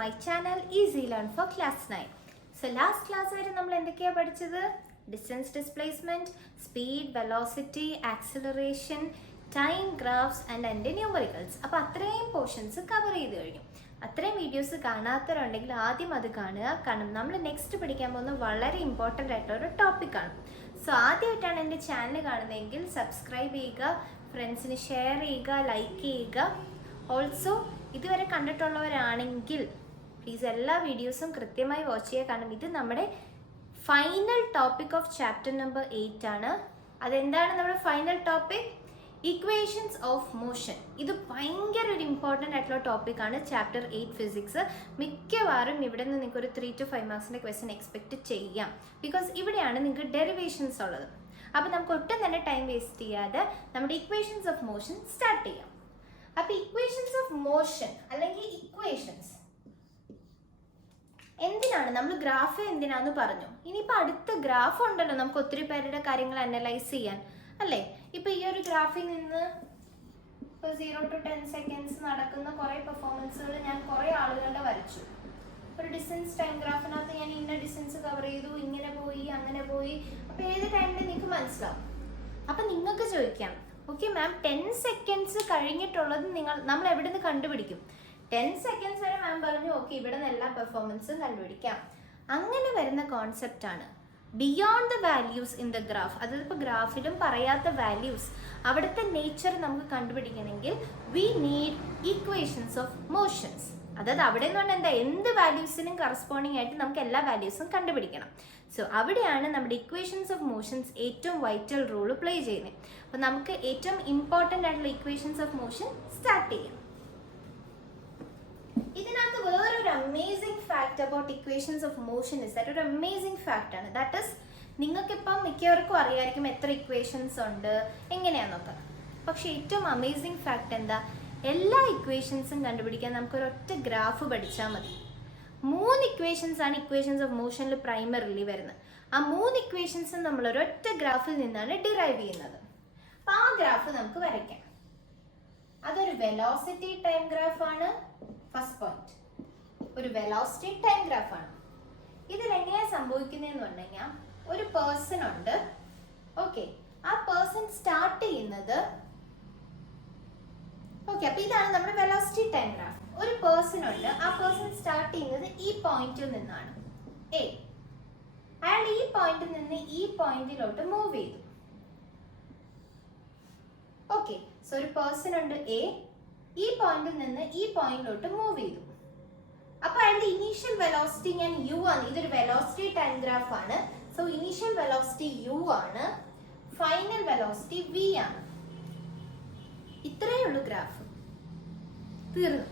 my channel Easy Learn for Class 9. So last class വരെ നമ്മൾ എന്തൊക്കെയാ പഠിച്ചത്? Distance displacement, speed, velocity, acceleration, time graphs and numericals. അപ്പോൾ അത്രയും പോർഷൻസ് കവർ ചെയ്ത് കഴിഞ്ഞു. അത്രയും വീഡിയോസ് കാണാത്തവരുണ്ടെങ്കിൽ ആദ്യം അത് കാണുക. കാരണം നമ്മൾ നെക്സ്റ്റ് പഠിക്കാൻ പോകുന്ന വളരെ ഇമ്പോർട്ടൻ്റ് ആയിട്ടുള്ള ഒരു ടോപ്പിക്കാണ്. സോ ആദ്യമായിട്ടാണ് എൻ്റെ ചാനൽ കാണുന്നതെങ്കിൽ സബ്സ്ക്രൈബ് ചെയ്യുക, ഫ്രണ്ട്സിന് ഷെയർ ചെയ്യുക, ലൈക്ക് ചെയ്യുക. ഓൾസോ ഇതുവരെ കണ്ടിട്ടുള്ളവരാണെങ്കിൽ പ്ലീസ് എല്ലാ വീഡിയോസും കൃത്യമായി വാച്ച് ചെയ്യുക. കാരണം ഇത് നമ്മുടെ final topic of chapter number 8 ആണ്. അതെന്താണ് നമ്മുടെ final topic? Equations of motion. ഇത് ഭയങ്കര ഒരു ഇമ്പോർട്ടൻ്റ് ആയിട്ടുള്ള ടോപ്പിക്കാണ്. Chapter 8 physics. മിക്കവാറും ഇവിടെ നിന്ന് നിങ്ങൾക്ക് ഒരു 3 to 5 മാർക്സിൻ്റെ ക്വസ്റ്റ്യൻ എക്സ്പെക്റ്റ് ചെയ്യാം. ബിക്കോസ് ഇവിടെയാണ് നിങ്ങൾക്ക് ഡെറിവേഷൻസ് ഉള്ളത്. അപ്പോൾ നമുക്ക് ഒട്ടും തന്നെ ടൈം വേസ്റ്റ് ചെയ്യാതെ നമ്മുടെ ഇക്വേഷൻസ് ഓഫ് മോഷൻ സ്റ്റാർട്ട് ചെയ്യാം. അപ്പോൾ ഇക്വേഷൻസ് ഓഫ് മോഷൻ അല്ലെങ്കിൽ ഇക്വേഷൻസ് എന്തിനാണ്? നമ്മൾ ഗ്രാഫ് എന്തിനാന്ന് പറഞ്ഞു. ഇനിയിപ്പോൾ അടുത്ത ഗ്രാഫ് ഉണ്ടല്ലോ നമുക്ക് ഒത്തിരി പേരുടെ കാര്യങ്ങൾ അനലൈസ് ചെയ്യാൻ, അല്ലേ? ഇപ്പോൾ ഈ ഒരു ഗ്രാഫിൽ നിന്ന് ഇപ്പോൾ 0 to 10 seconds നടക്കുന്ന കുറേ പെർഫോമൻസുകൾ ഞാൻ കുറേ ആളുകളുടെ വരച്ചു. ഒരു ഡിസ്റ്റൻസ് ടൈം ഗ്രാഫിനകത്ത് ഞാൻ ഇന്ന ഡിസ്റ്റൻസ് കവർ ചെയ്തു, ഇങ്ങനെ പോയി, അങ്ങനെ പോയി. അപ്പോൾ ഏത് ടൈമിൽ നിങ്ങൾക്ക് മനസ്സിലാവും. അപ്പം നിങ്ങൾക്ക് ചോദിക്കാം, ഓക്കെ മാം 10 seconds കഴിഞ്ഞിട്ടുള്ളത് നമ്മൾ എവിടെ നിന്ന് കണ്ടുപിടിക്കും? 10 seconds വരെ മാം പറഞ്ഞു, ഓക്കെ ഇവിടെ നിന്ന് എല്ലാ പെർഫോമൻസും കണ്ടുപിടിക്കാം. അങ്ങനെ വരുന്ന കോൺസെപ്റ്റാണ് beyond the values in the graph. അതായത് ഇപ്പോൾ ഗ്രാഫിലും പറയാത്ത വാല്യൂസ്, അവിടുത്തെ നേച്ചർ നമുക്ക് കണ്ടുപിടിക്കണമെങ്കിൽ we need equations of motions. അതായത് അവിടെ എന്ന് പറഞ്ഞാൽ എന്താ, എന്ത് വാല്യൂസിനും കറസ്പോണ്ടിങ് ആയിട്ട് നമുക്ക് എല്ലാ വാല്യൂസും കണ്ടുപിടിക്കണം. സോ അവിടെയാണ് നമ്മുടെ ഇക്വേഷൻസ് ഓഫ് മോഷൻസ് ഏറ്റവും വൈറ്റൽ റോൾ പ്ലേ ചെയ്യുന്നത്. അപ്പോൾ നമുക്ക് ഏറ്റവും ഇമ്പോർട്ടൻ്റ് ആയിട്ടുള്ള ഇക്വേഷൻസ് ഓഫ് മോഷൻ സ്റ്റാർട്ട് ചെയ്യാം. ഇതിനകത്ത് വേറൊരു amazing fact about equations of motion is that ഒരു അമേസിംഗ് ഫാക്ട് ആണ്. ദാറ്റ് ഇസ് നിങ്ങൾക്കിപ്പം മിക്കവർക്കും അറിയാമായിരിക്കും എത്ര ഇക്വേഷൻസ് ഉണ്ട് എങ്ങനെയാണെന്നൊക്കെ. പക്ഷെ ഏറ്റവും അമേസിംഗ് ഫാക്ട് എന്താ? എല്ലാ ഇക്വേഷൻസും കണ്ടുപിടിക്കാൻ നമുക്കൊരൊറ്റ ഗ്രാഫ് പഠിച്ചാൽ മതി. 3 ഇക്വേഷൻസ് ആണ് ഇക്വേഷൻസ് ഓഫ് മോഷനിൽ പ്രൈമറിലി വരുന്നത്. ആ 3 ഇക്വേഷൻസും നമ്മൾ ഒരൊറ്റ ഗ്രാഫിൽ നിന്നാണ് ഡിറൈവ് ചെയ്യുന്നത്. അപ്പം ആ ഗ്രാഫ് നമുക്ക് വരയ്ക്കാം. അതൊരു വെലോസിറ്റി ടൈം ഗ്രാഫ് ആണ്. ഫസ്റ്റ് പോയിന്റ് ഒരു വെലോസിറ്റി ടൈം ഗ്രാഫ് ആണ്. ഇതിലെങ്ങനെയാ സംഭവിക്കുന്നതെന്ന് പറഞ്ഞു കഴിഞ്ഞാൽ ഒരു പേഴ്സൺ ഉണ്ട്. ഓക്കെ, ആ പേഴ്സൺ സ്റ്റാർട്ട് ചെയ്യുന്നത്, ഓക്കെ, അപ്പൊ ഇതാണ് നമ്മുടെ വെലോസിറ്റി ടൈം ഗ്രാഫ്. ഒരു പേഴ്സൺ ഉണ്ട്, ആ പേഴ്സൺ സ്റ്റാർട്ട് ചെയ്യുന്നത് ഈ പോയിന്റിൽ നിന്നാണ്, എ. അയാൾ ഈ പോയിന്റിൽ നിന്ന് ഈ പോയിന്റിലോട്ട് മൂവ് ചെയ്തു. ഓക്കെ, സോ ഒരു പേഴ്സൺ ഉണ്ട് എ, ഈ പോയിന്റിൽ നിന്ന് ഈ പോയിന്റിലോട്ട് മൂവ് ചെയ്തു. അപ്പൊ അയാളുടെ ഇനീഷ്യൽ വെലോസിറ്റി ഞാൻ യു ആണ്. ഇതൊരു വെലോസിറ്റി ടൈം ഗ്രാഫ് ആണ്. സോ ഇനീഷ്യൽ വെലോസിറ്റി യു ആണ്, ഫൈനൽ വെലോസിറ്റി വി ആണ്. ഇത്രയേ ഉള്ളൂ ഗ്രാഫ്, തീർന്നു.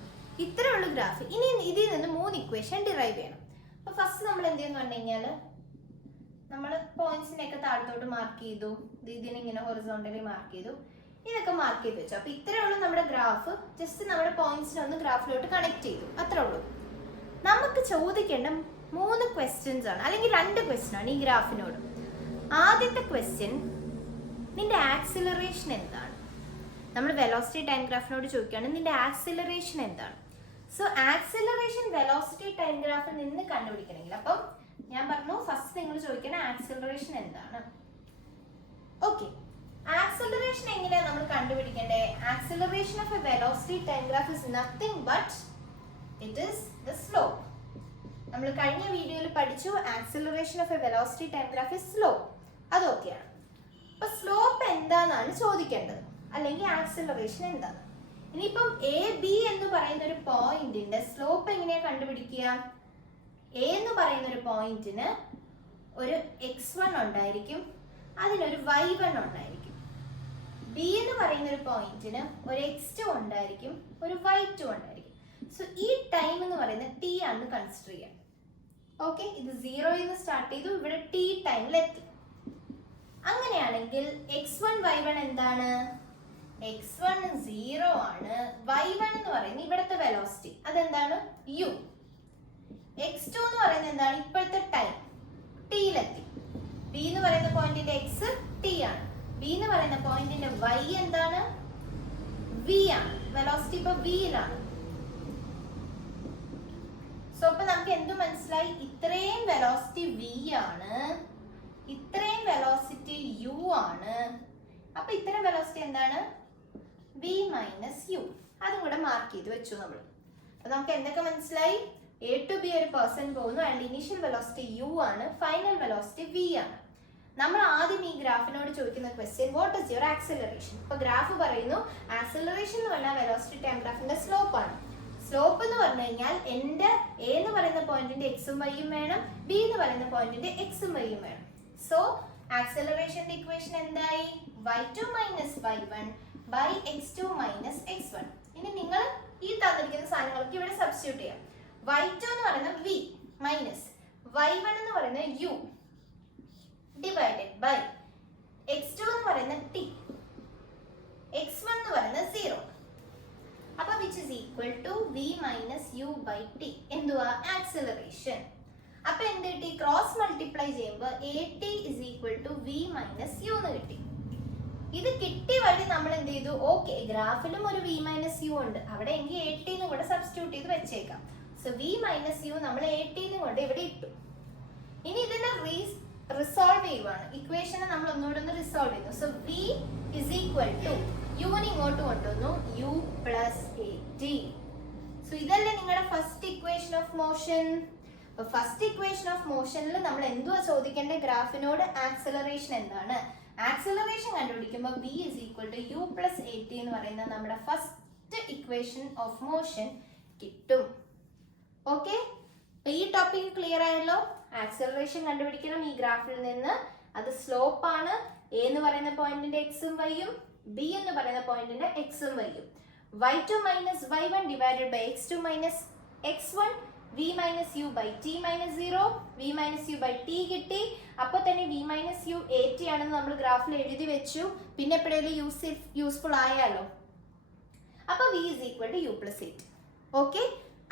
ഇത്രയേ ഉള്ളൂ ഗ്രാഫ്. ഇനി ഇതിൽ നിന്ന് 3 ഇക്വേഷൻ ഡിറൈവ് ചെയ്യണം. അപ്പൊ ഫസ്റ്റ് നമ്മൾ എന്ത് ചെയ്യുന്നു പറഞ്ഞു കഴിഞ്ഞാൽ നമ്മൾ പോയിന്റ്സിനെയൊക്കെ താഴത്തോട്ട് മാർക്ക് ചെയ്തു, ഇതിനിങ്ങനെ ഹൊറിസോണ്ടലി മാർക്ക് ചെയ്തു, ഇതൊക്കെ മാർക്ക് ചെയ്ത് വെച്ചു. അപ്പൊ ഇത്രയേ ഉള്ളൂ നമ്മുടെ ഗ്രാഫ്. ജസ്റ്റ് നമ്മുടെ പോയിന്റ്സിനെ ഒന്ന് ഗ്രാഫിലോട്ട് കണക്ട് ചെയ്തു, അത്രേ ഉള്ളൂ. നമുക്ക് ചോദിക്കേണ്ട 3 ക്വസ്റ്റ്യൻസ് ആണ്, അല്ലെങ്കിൽ 2 ക്വസ്റ്റ്യൻ ആണ് ഈ ഗ്രാഫിനോട്. ആദ്യത്തെ ക്വസ്റ്റ്യൻ, നിന്റെ ആക്സിലറേഷൻ എന്താണ്? നമ്മൾ വെലോസിറ്റി ടൈം ഗ്രാഫിനോട് ചോദിക്കുകയാണ്, നിന്റെ ആക്സിലറേഷൻ എന്താണ്? സോ ആക്സിലറേഷൻ വെലോസിറ്റി ടൈം ഗ്രാഫിൽ നിന്ന് കണ്ടുപിടിക്കണമെങ്കിൽ, അപ്പം ഞാൻ പറഞ്ഞു ഫസ്റ്റ് നിങ്ങൾ ചോദിക്കണ ആക്സിലറേഷൻ എന്താണ്. ഓക്കെ, ആക്സിലറേഷൻ എങ്ങനെയാണ് നമ്മൾ കണ്ടുപിടിക്കേണ്ടത്? Acceleration of A velocity time graph is nothing but it is the slope. നമ്മൾ കഴിഞ്ഞ വീഡിയോയിൽ പഠിച്ചു acceleration of A velocity time graph is slope. അതൊക്കെയാണ്. അപ്പൊ സ്ലോപ്പ് എന്താണെന്നാണ് ചോദിക്കേണ്ടത്, അല്ലെങ്കിൽ ആക്സിലറേഷൻ എന്താണ്. ഇനിയിപ്പം എ ബി എന്ന് പറയുന്ന ഒരു പോയിന്റിന്റെ സ്ലോപ്പ് എങ്ങനെയാ കണ്ടുപിടിക്കുക? എ എന്ന് പറയുന്ന ഒരു പോയിന്റിന് ഒരു x1 ഉണ്ടായിരിക്കും, അതിനൊരു y1 ഉണ്ടായിരിക്കും. ബി എന്ന് പറയുന്ന ഒരു പോയിന്റിന് ഒരു x2 ഉണ്ടായിരിക്കും, ഒരു y2 ഉണ്ടായിരിക്കും. സോ ഈ ടൈം എന്ന് പറയുന്നത് ടി ആണ് കൺസിഡർ ചെയ്യാം. ഓക്കെ, ഇത് 0 നിന്ന് സ്റ്റാർട്ട് ചെയ്തു, ഇവിടെ ടി ടൈമിലെത്തി. അങ്ങനെയാണെങ്കിൽ x1 y1 എന്താണ്? x1 0 ആണ്, y1 എന്ന് പറയുന്നത് ഇവിടുത്തെ വെലോസിറ്റി, അതെന്താണ്? u. x2 എന്ന് പറയുന്നത് എന്താണ്? ഇപ്പോഴത്തെ ടൈം, ടിയിലെത്തി. b എന്ന് പറയുന്ന പോയിന്റിന്റെ x t ആണ്, b എന്ന് പറയുന്ന പോയിന്റിന്റെ y എന്താണ്? v ആണ്. വെലോസിറ്റി ഇപ്പൊ v യിലാണ്. സോ അപ്പൊ നമുക്ക് എന്ത് മനസ്സിലായി? ഇത്രയും വെലോസിറ്റി v ആണ്, ഇത്രയും വെലോസിറ്റി u ആണ്. അപ്പൊ ഇത്രയും വെലോസിറ്റി എന്താണ്? v minus u. അതും കൂടെ മാർക്ക് ചെയ്ത് വെച്ചു നമ്മൾ. അപ്പൊ നമുക്ക് എന്തൊക്കെ മനസ്സിലായി? A to B ഒരു പേഴ്സൺ പോകുന്നു ആൻഡ് ഇനീഷ്യൽ വെലോസിറ്റി u ആണ്, ഫൈനൽ വെലോസിറ്റി v ആണ്. നമ്മൾ ആദ്യം ഈ ഗ്രാഫിനോട് ചോദിക്കുന്ന question what is your acceleration. ഇപ്പൊ ഗ്രാഫ് പറയുന്നു ആക്സിലറേഷൻ എന്ന് പറഞ്ഞാൽ വെലോസിറ്റി ടൈം ഗ്രാഫിന്റെ സ്ലോപ്പ് ആണ്. സ്ലോപ്പ് എന്ന് പറഞ്ഞു കഴിഞ്ഞാൽ എന്റെ എ എന്ന് പറയുന്ന പോയിന്റിന്റെ എക്സും വൈയും വേണം, ബി എന്ന് പറയുന്ന പോയിന്റിന്റെ എക്സും വൈയും വേണം. സോ ആക്സിലറേഷന്റെ ഇക്വേഷൻ എന്തായി? y2 minus y1 by x2 minus x1. ഇനി നിങ്ങൾ ഈ തന്നിരിക്കുന്ന സാധനങ്ങൾക്ക് ഇവിടെ സബ്സ്റ്റിറ്റ്യൂട്ട് ചെയ്യാം. y2 എന്ന് പറയുന്നത് v മൈനസ് y1 എന്ന് പറയുന്നത് u ഡിവൈഡഡ് ബൈ x2 എന്ന് പറയുന്നത് t, x1 എന്ന് പറയുന്നത് 0. അപ്പൊ which is equal to v minus u by t. എന്തുവാ? ആക്സിലറേഷൻ. അപ്പൊ എന്ത് കിട്ടി? ക്രോസ് മൾട്ടിപ്ലൈ ചെയ്യുമ്പോൾ at is equal to v minus u എന്ന് കിട്ടി. ഇത് കിട്ടിയ വഴി നമ്മൾ എന്ത് ചെയ്തു? ഓക്കെ, ഗ്രാഫിലും ഒരു v മൈനസ് യു ഉണ്ട്, അവിടെ എങ്കിൽ at എന്ന് കൂടെ സബ്സ്റ്റിറ്റ്യൂട്ട് ചെയ്ത് വെച്ചേക്കാം. സോ v മൈനസ് യു നമ്മൾ at എന്ന് കൊണ്ട് ഇവിടെ ഇട്ടു. ഇനി ഇതിനെ റിസോൾവ് ചെയ്യുവാണ്. ഇക്വേഷനെ നമ്മൾ ഒന്നുകൂടെ ഒന്ന് റിസോൾവ് ചെയ്യുന്നു. So v is equal to യുവിനെ ഇങ്ങോട്ട് കൊണ്ടുവന്നു, u പ്ലസ് at. സോ ഇതല്ലേ നിങ്ങളുടെ ഫസ്റ്റ് ഇക്വേഷൻ ഓഫ് മോഷൻ. അപ്പൊ ഫസ്റ്റ് ഇക്വേഷൻ ഓഫ് മോഷനിൽ നമ്മൾ എന്തുവാ ചോദിക്കേണ്ടത്? ഗ്രാഫിനോട് ആക്സിലറേഷൻ എന്താണ്? ആക്സിലറേഷൻ കണ്ടുപിടിക്കുമ്പോൾ v is equal to u plus at എന്ന് പറയുന്ന നമ്മുടെ ഫസ്റ്റ് ഇക്വേഷൻ ഓഫ് മോഷൻ കിട്ടും. ഓക്കെ, ഈ ടോപ്പിക് ക്ലിയർ ആയല്ലോ. ആക്സിലറേഷൻ കണ്ടുപിടിക്കണം ഈ ഗ്രാഫിൽ നിന്ന്. അത് സ്ലോപ്പ് ആണ്. എ എന്ന് പറയുന്ന പോയിന്റിന്റെ എക്സും വൈയും, ബി എന്ന് പറയുന്ന പോയിന്റിന്റെ എക്സും വൈയും. y2 minus y1 divided by x2 minus x1 v minus u by t minus 0. v minus u by t കിട്ടി. അപ്പോൾ തന്നെ v മൈനസ് യു at ആണെന്ന് നമ്മൾ ഗ്രാഫിൽ എഴുതി വെച്ചു. പിന്നെ എപ്പോഴേലും യൂസ്ഫുൾ ആയാലോ. അപ്പൊ v is equal to u plus 8. Okay,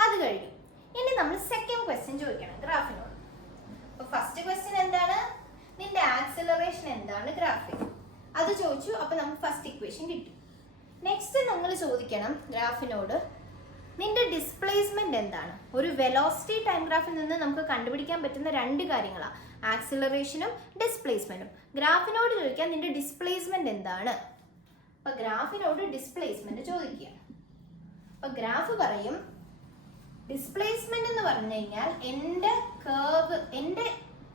അത് കഴിഞ്ഞു. ഇനി നമ്മൾ സെക്കൻഡ് ക്വസ്റ്റ്യൻ ചോദിക്കണം ഗ്രാഫിനോട്. അപ്പൊ ഫസ്റ്റ് ക്വസ്റ്റ്യൻ എന്താണ്? നിന്റെ ആക്സിലറേഷൻ എന്താണ് ഗ്രാഫിൽ? അത് ചോദിച്ചു. അപ്പൊ നമുക്ക് ഫസ്റ്റ് ഇക്വേഷൻ കിട്ടി. നെക്സ്റ്റ് നിങ്ങൾ ചോദിക്കണം ഗ്രാഫിനോട് നിന്റെ ഡിസ്പ്ലേസ്മെന്റ് എന്താണ്? ഒരു വെലോസിറ്റി ടൈം ഗ്രാഫിൽ നിന്ന് നമുക്ക് കണ്ടുപിടിക്കാൻ പറ്റുന്ന രണ്ട് കാര്യങ്ങളാണ്, ആക്സിലറേഷനും ഡിസ്പ്ലേസ്മെന്റും. ഗ്രാഫിനോട് ചോദിക്കാൻ നിന്റെ ഡിസ്പ്ലേസ്മെന്റ് എന്താണ്? അപ്പൊ ഗ്രാഫിനോട് ഡിസ്പ്ലേസ്മെന്റ് ചോദിക്കുക. അപ്പൊ ഗ്രാഫ് പറയും ഡിസ്പ്ലേസ്മെന്റ് എന്ന് പറഞ്ഞു കഴിഞ്ഞാൽ എന്റെ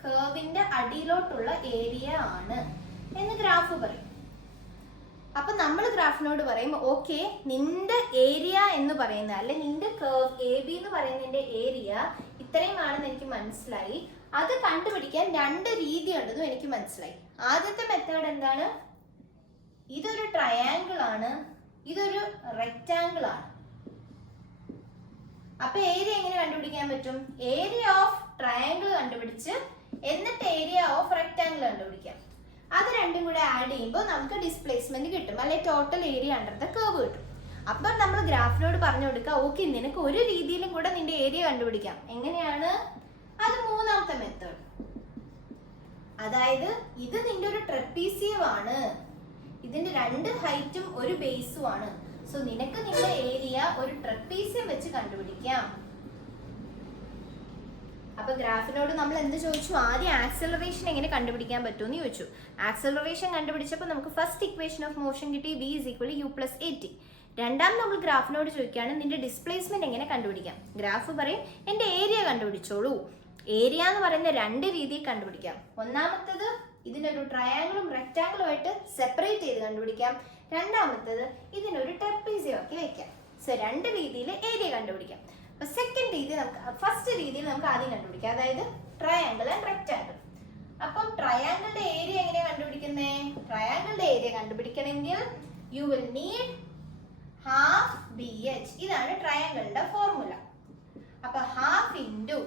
കർവിന്റെ അടിയിലോട്ടുള്ള ഏരിയ ആണ് എന്ന് ഗ്രാഫ് പറയും. അപ്പൊ നമ്മൾ ഗ്രാഫിനോട് പറയും ഓക്കെ, നിന്റെ ഏരിയ എന്ന് പറയുന്ന അല്ലെ നിന്റെ കർവ് എ ബി എന്ന് പറയുന്നതിന്റെ ഏരിയ ഇത്രയും ആണെന്ന് എനിക്ക് മനസ്സിലായി. അത് കണ്ടുപിടിക്കാൻ രണ്ട് രീതി ഉണ്ടെന്നും എനിക്ക് മനസ്സിലായി. ആദ്യത്തെ മെത്തേഡ് എന്താണ്? ഇതൊരു ട്രയാങ്കിൾ ആണ്, ഇതൊരു റെക്റ്റാങ്കിൾ ആണ്. അപ്പൊ ഏരിയ എങ്ങനെ കണ്ടുപിടിക്കാൻ പറ്റും? ഏരിയ ഓഫ് ട്രയാങ്കിൾ കണ്ടുപിടിച്ച് എന്നിട്ട് ഏരിയ ഓഫ് റെക്റ്റാങ്കിൾ കണ്ടുപിടിക്കാം. അത് രണ്ടും കൂടെ ആഡ് ചെയ്യുമ്പോൾ നമുക്ക് ഡിസ്പ്ലേസ്മെന്റ് കിട്ടും, അല്ലെ total area under the curve കിട്ടും. അപ്പൊ നമ്മൾ ഗ്രാഫിനോട് പറഞ്ഞു കൊടുക്കുക ഓക്കെ, നിനക്ക് ഒരു രീതിയിലും കൂടെ നിന്റെ ഏരിയ കണ്ടുപിടിക്കാം. എങ്ങനെയാണ്? അത് മൂന്നാമത്തെ മെത്തേഡ്. അതായത് ഇത് നിന്റെ ഒരു ട്രപ്പീസിയം ആണ്, ഇതിന്റെ രണ്ട് ഹൈറ്റും ഒരു ബേസും ആണ്. സോ നിനക്ക് നിന്റെ ഏരിയ ഒരു ട്രപ്പീസിയം വെച്ച് കണ്ടുപിടിക്കാം. അപ്പൊ ഗ്രാഫിനോട് നമ്മൾ എന്ത് ചോദിച്ചു? ആദ്യം ആക്സിലറേഷൻ എങ്ങനെ കണ്ടുപിടിക്കാൻ പറ്റുമെന്ന് ചോദിച്ചു. ആക്സിലറേഷൻ കണ്ടുപിടിച്ചപ്പോൾ നമുക്ക് ഫസ്റ്റ് ഇക്വേഷൻ ഓഫ് മോഷൻ കിട്ടി, v is equal to u plus 8. രണ്ടാം നമ്മൾ ഗ്രാഫിനോട് ചോദിക്കുകയാണ് നിന്റെ ഡിസ്പ്ലേസ്മെന്റ് എങ്ങനെ കണ്ടുപിടിക്കാം. ഗ്രാഫ് പറയും എന്റെ ഏരിയ കണ്ടുപിടിച്ചോളൂ. ഏരിയ എന്ന് പറയുന്ന രണ്ട് രീതിയിൽ കണ്ടുപിടിക്കാം. ഒന്നാമത്തത് ഇതിനൊരു ട്രയാങ്കിളും റെക്റ്റാങ്കിളും ആയിട്ട് സെപ്പറേറ്റ് ചെയ്ത് കണ്ടുപിടിക്കാം. രണ്ടാമത്തത് ഇതിനൊരു ട്രപ്പീസിയം ആക്കി വെക്കാം. സോ രണ്ട് രീതിയിൽ ഏരിയ കണ്ടുപിടിക്കാം. അപ്പൊ സെക്കൻഡ് രീതി ഫസ്റ്റ് രീതിയിൽ നമുക്ക് ആദ്യം കണ്ടുപിടിക്കാം, അതായത് ട്രയാങ്കിൾ ആൻഡ് റെക്റ്റാങ്കിൾ. അപ്പം ട്രയാങ്കിളിന്റെ ഏരിയ എങ്ങനെയാ കണ്ടുപിടിക്കുന്നേ? ട്രയാങ്കിളിന്റെ ഏരിയ കണ്ടുപിടിക്കണമെങ്കിൽ you will need half BH. ഇതാണ് ട്രയാങ്കിളിന്റെ ഫോർമുല. അപ്പൊ ഹാഫ് ഇൻറ്റു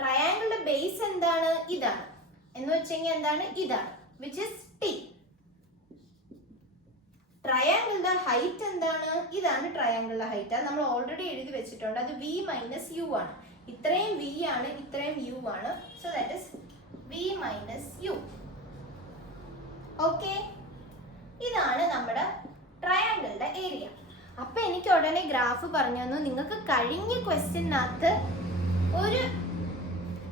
ട്രയാങ്കിളിന്റെ ബേസ് എന്താണ്? ഇതാണ്. എന്ന് വെച്ചെങ്കിൽ എന്താണ്? ഇതാണ്, വിച്ച് ഇസ് T. ട്രയാങ്കിളിന്റെ ഹൈറ്റ് എന്താണ്? ഇതാണ് ട്രയാങ്കിളിന്റെ ഹൈറ്റ്. അത് നമ്മൾ ഓൾറെഡി എഴുതി വെച്ചിട്ടുണ്ട്. അത് v മൈനസ് യു ആണ്. ഇത്രയും v ആണ്, ഇത്രയും u ആണ്. So that is v minus u. Okay, ഇതാണ് നമ്മുടെ ട്രയാങ്കിളിന്റെ ഏരിയ. അപ്പൊ എനിക്ക് ഉടനെ ഗ്രാഫ് പറഞ്ഞു തന്നു, നിങ്ങൾക്ക് കഴിഞ്ഞ ക്വസ്റ്റ്യനകത്ത് ഒരു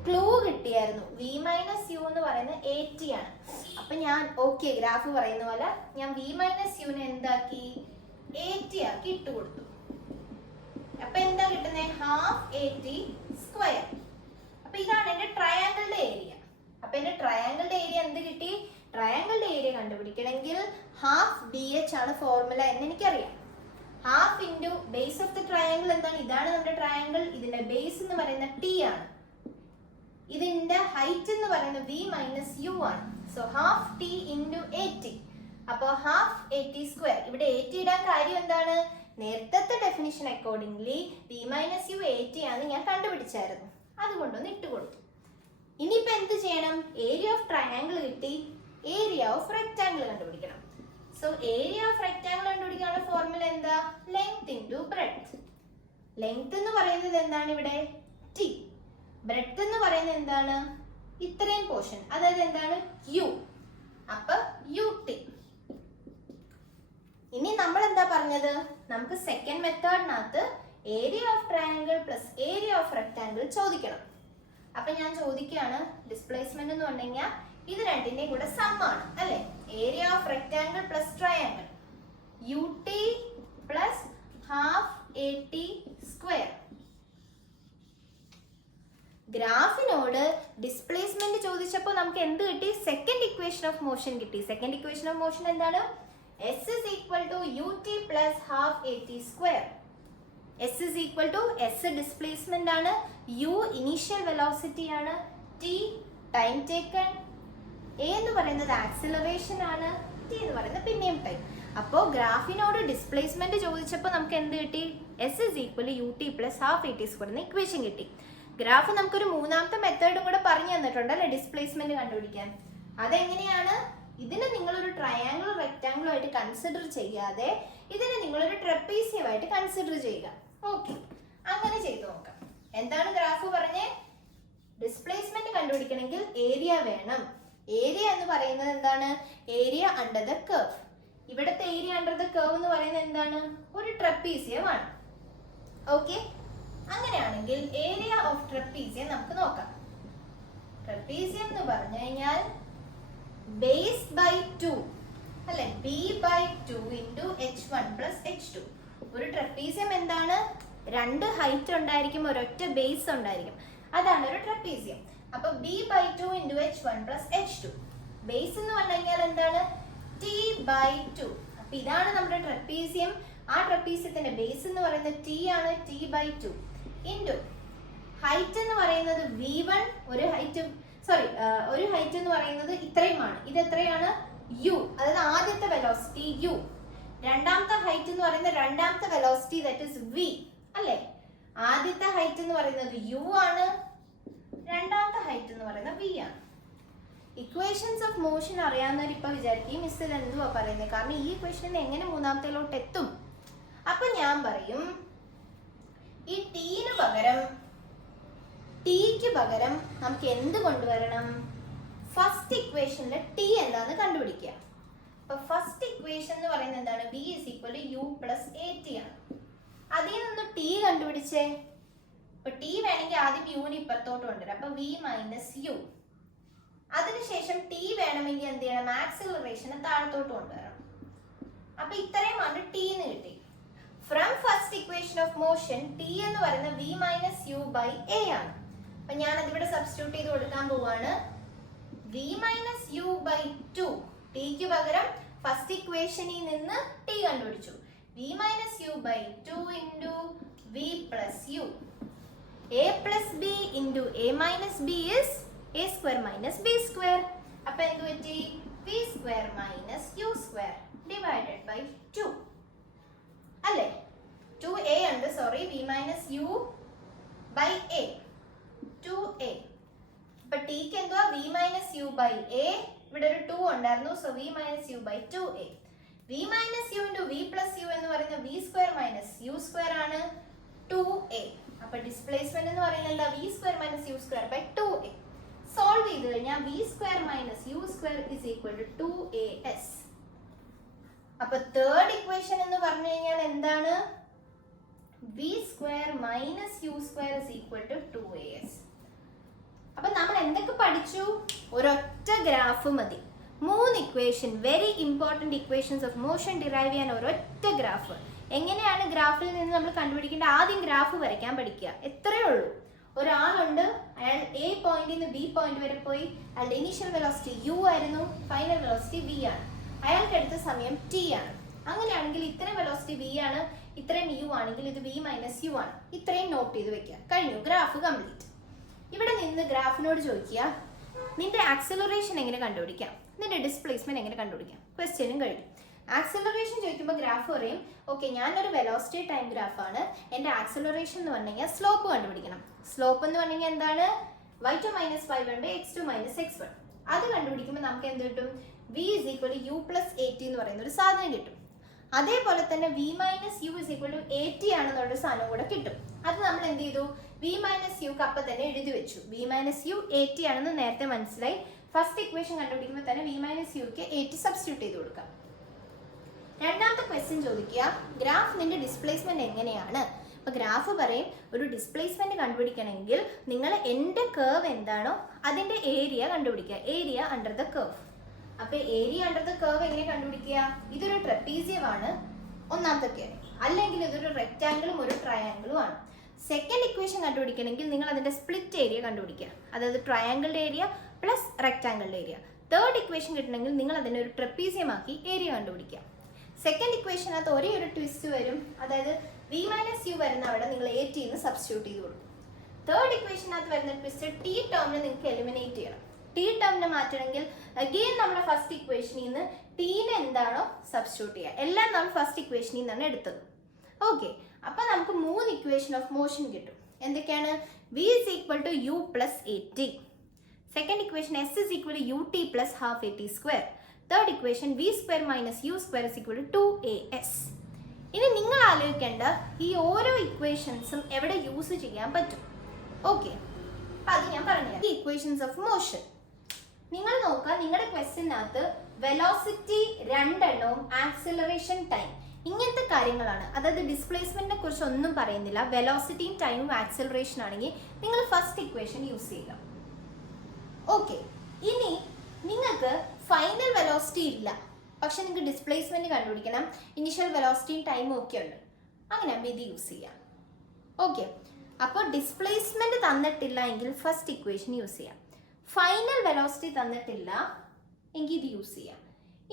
ക്ലൂ കിട്ടിയായിരുന്നു. വി മൈനസ് യു എന്ന് പറയുന്നത് 80 ആണ്. അപ്പൊ ഞാൻ ഓക്കെ ഗ്രാഫ് പറയുന്ന പോലെ ഞാൻ വി മൈനസ് യുനെ എന്താക്കി 80 ആക്കി ഇട്ട് കൊടുത്തു. അപ്പൊ എന്താ കിട്ടുന്നത്? Half 80 square. അപ്പൊ ഇതാണ് എന്റെ ട്രയാങ്കിളിന്റെ ഏരിയ. അപ്പൊ എന്റെ ട്രയാങ്കിളിന്റെ ഏരിയ എന്ത് കിട്ടി? ട്രയാങ്കിളിന്റെ ഏരിയ കണ്ടുപിടിക്കണമെങ്കിൽ ഹാഫ് ബി എച്ച് ആണ് ഫോർമുല എന്ന് എനിക്കറിയാം. Half into base of the triangle എന്താണ്? ഇതാണ് നമ്മുടെ ട്രയാങ്കിൾ. ഇതിന്റെ ബേസ് എന്ന് പറയുന്നത് ടി ആണ്. ഇതിന്റെ ഹൈറ്റ് എന്ന് പറയുന്നത് വി മൈനസ് യു ആണ്. So half T into 80. അപ്പൊ ഹാഫ് 80 സ്ക്വയർ. ഇവിടെ 80 ഇടാൻ കാര്യം എന്താണ്? നേരത്തെ definition accordingly v minus u 80 ആണ് ഞാൻ കണ്ടുപിടിച്ചായിരുന്നു. അതുകൊണ്ടൊന്ന് ഇട്ട് കൊടുത്തു. ഇനിയിപ്പോ എന്ത് ചെയ്യണം? ഏരിയ ഓഫ് ട്രയാങ്കിൾ കിട്ടി, ഏരിയ ഓഫ് റെക്ടാങ്കിൾ കണ്ടുപിടിക്കണം. സോ ഏരിയ ഓഫ് റെക്ടാങ്കിൾ കണ്ടുപിടിക്കാനുള്ള ഫോർമുല എന്താ? Length into breadth. ലെങ്ത് എന്ന് പറയുന്നത് എന്താണ് ഇവിടെ? ടി. ബ്രെഡ്ത്ത് എന്ന് പറയുന്നത് എന്താണ്? ഇത്രയും പോർഷൻ, അതായത് എന്താണ്? യു. അപ്പൊ യു ടി. ഇനി നമ്മൾ എന്താ പറഞ്ഞത്? നമുക്ക് സെക്കൻഡ് മെത്തേഡിനകത്ത് area of triangle plus area of rectangle ചോദിക്കണം. അപ്പൊ ഞാൻ ചോദിക്കുകയാണ്, ഡിസ്പ്ലേസ്മെന്റ് എന്ന് പറഞ്ഞു കഴിഞ്ഞാൽ ഇത് രണ്ടിന്റെയും കൂടെ സം ആണ് അല്ലെ? Area of rectangle plus triangle U T plus half 80 square. ഗ്രാഫിനോട് ഡിസ്പ്ലേസ്മെന്റ് ചോദിച്ചപ്പോൾ നമുക്ക് എന്ത് കിട്ടി? സെക്കൻഡ് ഇക്വേഷൻ ഓഫ് മോഷൻ കിട്ടി. സെക്കൻഡ് ഇക്വേഷൻ ഓഫ് മോഷൻ എന്താണ്? S is equal to ut plus half 80 square. S is equal to S displacement ആണ്, U initial velocity ആണ്, T time taken, A എന്ന് പറയുന്നത് acceleration ആണ്, T എന്ന് പറയുന്നത് പിന്നെയും ടൈം. അപ്പോൾ ഗ്രാഫിനോട് ഡിസ്പ്ലേസ്മെന്റ് ചോദിച്ചപ്പോൾ നമുക്ക് എന്ത് കിട്ടി? S is equal to ut plus half 80 square എന്ന ഇക്വേഷൻ കിട്ടി. ഗ്രാഫ് നമുക്കൊരു മൂന്നാമത്തെ മെത്തേഡും കൂടെ പറഞ്ഞു തന്നിട്ടുണ്ട് അല്ലെ ഡിസ്പ്ലേസ്മെന്റ് കണ്ടുപിടിക്കാൻ. അതെങ്ങനെയാണ്? ഇതിനെ നിങ്ങളൊരു ട്രയാങ്കിൾ റെക്ടാങ്കിൾ ആയിട്ട് കൺസിഡർ ചെയ്യാതെ ഇതിനെ നിങ്ങളൊരു ട്രപ്പീസിയം ആയിട്ട് കൺസിഡർ ചെയ്യുക. ഓക്കെ, അങ്ങനെ ചെയ്തു നോക്കാം. എന്താണ് ഗ്രാഫ് പറഞ്ഞേ? ഡിസ്പ്ലേസ്മെന്റ് കണ്ടുപിടിക്കണമെങ്കിൽ ഏരിയ വേണം. ഏരിയ എന്ന് പറയുന്നത് എന്താണ്? Area under the curve. ഇവിടുത്തെ ഏരിയ അണ്ടർ ദ കർവ് എന്ന് പറയുന്നത് എന്താണ്? ഒരു ട്രപ്പീസിയം ആണ്. ഓക്കെ, അങ്ങനെയാണെങ്കിൽ ഏരിയ ഓഫ് ട്രപ്പീസിയം നമുക്ക് നോക്കാം. ട്രപ്പീസിയം എന്ന് പറഞ്ഞു കഴിഞ്ഞാൽ ബേസ് ബൈ 2 അല്ലെ? b by 2 into h1 plus h2. ഒരു ട്രപ്പീസിയം എന്താണ്? രണ്ട് ഹൈറ്റ് ഉണ്ടായിരിക്കും, ഒരൊറ്റ ബേസ് ഉണ്ടായിരിക്കും. അതാണ് ഒരു ട്രപ്പീസിയം. അപ്പൊ b by 2 into h1 plus h2. Base എന്ന് പറഞ്ഞു കഴിഞ്ഞാൽ എന്താണ്? t by 2. അപ്പൊ ഇതാണ് നമ്മുടെ ട്രപ്പീസിയം. ആ ട്രപ്പീസിയത്തിന്റെ ബേസ് എന്ന് പറയുന്നത് t ആണ്, t ബൈ 2 ഇൻറ്റു ഹൈറ്റ് എന്ന് പറയുന്നത് v1. ഒരു ഹൈറ്റ് എന്ന് പറയുന്നത് ഇത്രയുമാണ്. ഇത് എത്രയാണ്? u, അതായത് ആദ്യത്തെ വെലോസിറ്റി u. രണ്ടാമത്തെ ഹൈറ്റ് എന്ന് പറയുന്നത് രണ്ടാമത്തെ വെലോസിറ്റി, ദാറ്റ് ഈസ് v അല്ലേ? ആദ്യത്തെ ഹൈറ്റ് എന്ന് പറയുന്നത് u ആണ്, രണ്ടാമത്തെ ഹൈറ്റ് എന്ന് പറയുന്നത് v ആണ്. ഇക്വേഷൻസ് ഓഫ് മോഷൻ അറിയാവുന്നവർ ഇപ്പൊ വിചാരിക്കും മിസ് ഇത് എന്തുവാ പറയുന്നത്, കാരണം ഈ ഇക്വേഷൻ എങ്ങനെ മൂന്നാമത്തേലോട്ട് എത്തും? അപ്പൊ ഞാൻ പറയും, ഈ ടിക്ക് പകരം നമുക്ക് എന്ത് കൊണ്ടുവരണം? ഫസ്റ്റ് ഇക്വേഷനിലെ ടി എന്താന്ന് കണ്ടുപിടിക്കുക. അപ്പൊ ഫസ്റ്റ് ഇക്വേഷൻ എന്ന് പറയുന്നത് എന്താണ്? v is equal to u plus at ആണ്. അതിൽ നിന്ന് ടി കണ്ടുപിടിച്ചേ. അപ്പൊ ടി വേണമെങ്കിൽ ആദ്യം യുവിന് ഇപ്പുറത്തോട്ട് കൊണ്ടുവരാം. അപ്പൊ v മൈനസ് യു. അതിനുശേഷം ടി വേണമെങ്കിൽ എന്ത് ചെയ്യണം? ആക്സിലറേഷനെ താഴത്തോട്ട് കൊണ്ടുവരണം. അപ്പൊ ഇത്രയുമാണ് ടി എന്ന് കിട്ടി. From first equation of motion t എന്ന് പറയുന്നത് v minus u by a ആണ്. അപ്പൊ ഞാൻ അതിവിടെ സബ്സ്റ്റിറ്റ്യൂട്ട് ചെയ്ത് കൊടുക്കാൻ പോവാണ്. v minus u by 2. ടിക്ക് പകരം ഫസ്റ്റ് ഇക്വേഷനിൽ നിന്ന് ടി കണ്ടുപിടിച്ചു. v minus u by 2 into v plus u. a plus b into a minus b is a square minus b square. അപ്പൊ എന്ത് പറ്റി? v square minus u square divided by 2 അല്ലേ? 2a ഉണ്ട്, sorry, v minus u by a 2a. അപ്പൊ ടിക്ക് എന്തുവാ? v minus u by a. ഇവിടെ ഒരു 2 ഉണ്ടായിരുന്നു, so v minus u by 2a. v minus u into v plus u എന്ന് പറയുന്നത് v square minus u square ആണ്, 2a. അപ്പൊ ഡിസ്പ്ലേസ്മെന്റ് എന്ന് പറയുന്നത് എന്താ? v square minus u square by 2a. Solve ചെയ്ത് കഴിഞ്ഞാൽ v square minus u square is equal to 2as. അപ്പൊ തേർഡ് ഇക്വേഷൻ എന്ന് പറഞ്ഞു കഴിഞ്ഞാൽ എന്താണ്? v v square minus u square is equal to 2as. അപ്പൊ നമ്മൾ എന്തൊക്കെ പഠിച്ചു? ഒരൊറ്റ ഗ്രാഫ് മതി, 3 equation, very important equations of motion derive ചെയ്യാൻ ഒരൊറ്റ ഗ്രാഫ്. എങ്ങനെയാണ് ഗ്രാഫിൽ നിന്ന് നമ്മൾ കണ്ടുപിടിക്കേണ്ട? ആദ്യം ഗ്രാഫ് വരയ്ക്കാൻ പഠിക്കുക, എത്രയേ ഉള്ളൂ. ഒരാളുണ്ട്, അയാൾ എ പോയിന്റിൽ നിന്ന് ബി പോയിന്റ് വരെ പോയി, അയാളുടെ ഇനീഷ്യൽ വെലോസിറ്റി u ആയിരുന്നു, ഫൈനൽ വെലോസിറ്റി v ആണ്. അയാൾക്ക് എടുത്ത സമയം t ആണ്. അങ്ങനെയാണെങ്കിൽ ഇത്രയും വെലോസിറ്റി v ആണ്, ഇത്രയും u ആണെങ്കിൽ ഇത് v മൈനസ് u ആണ്. ഇത്രയും നോട്ട് ചെയ്ത് വെക്കുക. കഴിഞ്ഞു, ഗ്രാഫ് കംപ്ലീറ്റ്. ഇവിടെ നിന്ന് ഗ്രാഫിനോട് ചോദിക്കുക, നിന്റെ ആക്സിലറേഷൻ എങ്ങനെ കണ്ടുപിടിക്കാം, നിന്റെ ഡിസ്പ്ലേസ്മെന്റ് എങ്ങനെ കണ്ടുപിടിക്കാം. ക്വസ്റ്റ്യനും കഴിഞ്ഞു. ആക്സിലറേഷൻ ചോദിക്കുമ്പോൾ ഗ്രാഫ് പറയും, ഓക്കെ ഞാനൊരു വെലോസിറ്റി ടൈം ഗ്രാഫാണ്, എൻ്റെ ആക്സിലറേഷൻ എന്ന് പറഞ്ഞു കഴിഞ്ഞാൽ സ്ലോപ്പ് കണ്ടുപിടിക്കണം. സ്ലോപ്പ് എന്ന് പറഞ്ഞു കഴിഞ്ഞാൽ എന്താണ്? y2 minus y1 by x2 minus x1. അത് കണ്ടുപിടിക്കുമ്പോൾ നമുക്ക് എന്ത് കിട്ടും? v is equal to u plus at എന്ന് പറയുന്ന ഒരു സാധനം കിട്ടും. അതേപോലെ തന്നെ v minus u is equal to at ആണെന്നുള്ളൊരു സാധനം കൂടെ കിട്ടും. അത് നമ്മൾ എന്ത് ചെയ്തു? v മൈനസ് യു അപ്പം തന്നെ എഴുതി വെച്ചു. v മൈനസ് യു at ആണെന്ന് നേരത്തെ മനസ്സിലായി. ഫസ്റ്റ് ഇക്വേഷൻ കണ്ടുപിടിക്കുമ്പോൾ തന്നെ v മൈനസ് യുക്ക് at സബ്സ്റ്റിറ്റ്യൂട്ട് ചെയ്ത് കൊടുക്കാം. രണ്ടാമത്തെ ക്വസ്റ്റ്യൻ ചോദിക്കുക, ഗ്രാഫ് നിന്റെ ഡിസ്പ്ലേസ്മെന്റ് എങ്ങനെയാണ്? അപ്പൊ ഗ്രാഫ് പറയും, ഒരു ഡിസ്പ്ലേസ്മെന്റ് കണ്ടുപിടിക്കണമെങ്കിൽ നിങ്ങൾ എൻ്റെ കർവ് എന്താണോ അതിന്റെ ഏരിയ കണ്ടുപിടിക്കുക, ഏരിയ അണ്ടർ ദ കർവ്. അപ്പൊ ഏരിയ അണ്ടർ ദ കർവ് എങ്ങനെ കണ്ടുപിടിക്കുക? ഇതൊരു ട്രപ്പീസിയം ആണ് ഒന്നാമത്തെ കാര്യം, അല്ലെങ്കിൽ ഇതൊരു റെക്റ്റാങ്കിളും ഒരു ട്രയാങ്കിളും ആണ്. സെക്കൻഡ് ഇക്വേഷൻ കണ്ടുപിടിക്കണമെങ്കിൽ നിങ്ങൾ അതിന്റെ സ്പ്ലിറ്റ് ഏരിയ കണ്ടുപിടിക്കുക, അതായത് ട്രയാങ്കിളുടെ ഏരിയ പ്ലസ് റെക്റ്റാങ്കിളുടെ ഏരിയ. തേർഡ് ഇക്വേഷൻ കിട്ടണമെങ്കിൽ നിങ്ങൾ അതിനെ ഒരു ട്രപ്പീസിയം ആക്കി ഏരിയ കണ്ടുപിടിക്കുക. സെക്കൻഡ് ഇക്വേഷനകത്ത് ഒരേ ഒരു ട്വിസ്റ്റ് വരും, അതായത് v മൈനസ് യു വരുന്ന അവിടെ നിങ്ങൾ at ന്ന് സബ്സ്റ്റിറ്റ്യൂട്ട് ചെയ്ത് കൊടുക്കും. തേർഡ് ഇക്വേഷനകത്ത് വരുന്ന ട്വിസ്റ്റ് t ടേമിനെ നിങ്ങൾക്ക് എലിമിനേറ്റ് ചെയ്യണം. t ടേമിനെ മാറ്റണമെങ്കിൽ അഗെയിൻ നമ്മുടെ ഫസ്റ്റ് ഇക്വേഷനിൽ നിന്ന് ടീനെ എന്താണോ സബ്സ്റ്റിറ്റ്യൂട്ട് ചെയ്യുക. എല്ലാം നമ്മൾ ഫസ്റ്റ് ഇക്വേഷനിൽ നിന്നാണ് എടുത്തത്. ഓക്കെ, അപ്പൊ നമുക്ക് 3 ഇക്വേഷൻ ഓഫ് മോഷൻ കിട്ടും. എന്തൊക്കെയാണ്? v is equal to u plus at. Second equation s is equal to ut plus half at square. Third equation v square minus u square is equal to 2as. ഇനി നിങ്ങൾ ആലോചിക്കേണ്ട, ഈ ഓരോ ഇക്വേഷൻസും എവിടെ use ചെയ്യാൻ പറ്റും? ഓക്കെ, അപ്പൊ അത് ഞാൻ പറഞ്ഞുതരാം. ഈ ഇക്വേഷൻസ് ഓഫ് മോഷൻ നിങ്ങൾ നോക്കുക, നിങ്ങളുടെ ക്വസ്റ്റ്യനകത്ത് വെലോസിറ്റി രണ്ടെണ്ണവും ആക്സിലറേഷൻ ടൈം ഇങ്ങനത്തെ കാര്യങ്ങളാണ്. അതായത് ഡിസ്പ്ലേസ്മെന്റിനെ കുറിച്ച് ഒന്നും പറയുന്നില്ല, വെലോസിറ്റിയും ടൈമും ആക്സിലറേഷൻ ആണെങ്കിൽ നിങ്ങൾ ഫസ്റ്റ് ഇക്വേഷൻ യൂസ് ചെയ്യുക. ഓക്കെ, ഇനി നിങ്ങൾക്ക് ഫൈനൽ വെലോസിറ്റി ഇല്ല, പക്ഷെ നിങ്ങൾക്ക് ഡിസ്പ്ലേസ്മെന്റ് കണ്ടുപിടിക്കണം, ഇനിഷ്യൽ വെലോസിറ്റിയും ടൈമും ഒക്കെ ഉണ്ട്, അങ്ങനെയാകുമ്പോൾ ഇത് യൂസ് ചെയ്യാം. ഓക്കെ, അപ്പോൾ ഡിസ്പ്ലേസ്മെന്റ് തന്നിട്ടില്ല എങ്കിൽ ഫസ്റ്റ് ഇക്വേഷൻ യൂസ് ചെയ്യാം. ഫൈനൽ വെലോസിറ്റി തന്നിട്ടില്ല എങ്കിൽ ഇത് യൂസ് ചെയ്യാം.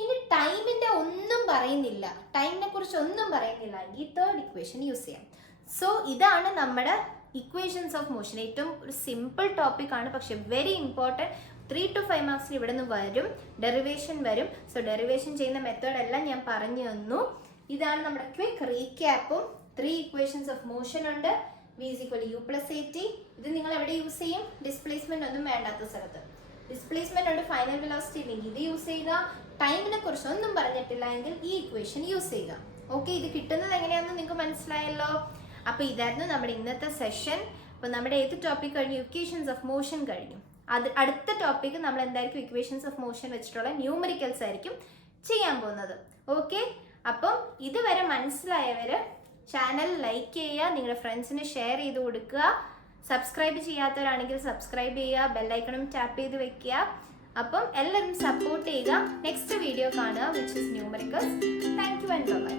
ഇനി ടൈമിന്റെ ഒന്നും പറയുന്നില്ല, ടൈമിനെ കുറിച്ച് ഒന്നും പറയുന്നില്ല എങ്കിൽ തേർഡ് ഇക്വേഷൻ യൂസ് ചെയ്യാം. സോ ഇതാണ് നമ്മുടെ ഇക്വേഷൻസ് ഓഫ് മോഷൻ. ഏറ്റവും ഒരു സിമ്പിൾ ടോപ്പിക് ആണ്, പക്ഷെ വെരി ഇമ്പോർട്ടൻറ്റ്. 3 to 5 മാർക്സിൽ ഇവിടെ നിന്ന് വരും, ഡെറിവേഷൻ വരും. സോ ഡെറിവേഷൻ ചെയ്യുന്ന മെത്തേഡ് എല്ലാം ഞാൻ പറഞ്ഞു തന്നു. ഇതാണ് നമ്മുടെ ക്വിക്ക് റീക്യാപ്പും. 3 ഇക്വേഷൻസ് ഓഫ് മോഷൻ ഉണ്ട്. v is equal to u plus at. ഇത് നിങ്ങൾ എവിടെ യൂസ് ചെയ്യും? ഡിസ്പ്ലേസ്മെന്റ് ഒന്നും വേണ്ടാത്ത സ്ഥലത്ത്. ഡിസ്പ്ലേസ്മെന്റ് ഉണ്ട്, ഫൈനൽ വെലോസിറ്റി ഇല്ലെങ്കിൽ ഇത് യൂസ് ചെയ്യുക. ടൈമിനെ കുറിച്ച് ഒന്നും പറഞ്ഞിട്ടില്ല എങ്കിൽ ഈ ഇക്വേഷൻ യൂസ് ചെയ്യുക. ഓക്കെ, ഇത് കിട്ടുന്നത് എങ്ങനെയാണെന്ന് നിങ്ങൾക്ക് മനസ്സിലായല്ലോ. അപ്പോൾ ഇതായിരുന്നു നമ്മുടെ ഇന്നത്തെ സെഷൻ. അപ്പോൾ നമ്മുടെ ഏത് ടോപ്പിക് കഴിഞ്ഞു? ഇക്വേഷൻസ് ഓഫ് മോഷൻ കഴിഞ്ഞു. അത് അടുത്ത ടോപ്പിക്ക് നമ്മൾ എന്തായിരിക്കും? ഇക്വേഷൻസ് ഓഫ് മോഷൻ വെച്ചിട്ടുള്ള ന്യൂമറിക്കൽസ് ആയിരിക്കും ചെയ്യാൻ പോകുന്നത്. ഓക്കെ, അപ്പം ഇതുവരെ മനസ്സിലായവർ ചാനൽ ലൈക്ക് ചെയ്യുക, നിങ്ങളുടെ ഫ്രണ്ട്സിന് ഷെയർ ചെയ്ത് കൊടുക്കുക. സബ്സ്ക്രൈബ് ചെയ്യാത്തവരാണെങ്കിൽ സബ്സ്ക്രൈബ് ചെയ്യുക, ബെല്ലൈക്കണും ടാപ്പ് ചെയ്ത് വെക്കുക. അപ്പം എല്ലാവരും സപ്പോർട്ട് ചെയ്യുക. നെക്സ്റ്റ് വീഡിയോ കാണുക, which is numericals. Thank you and by.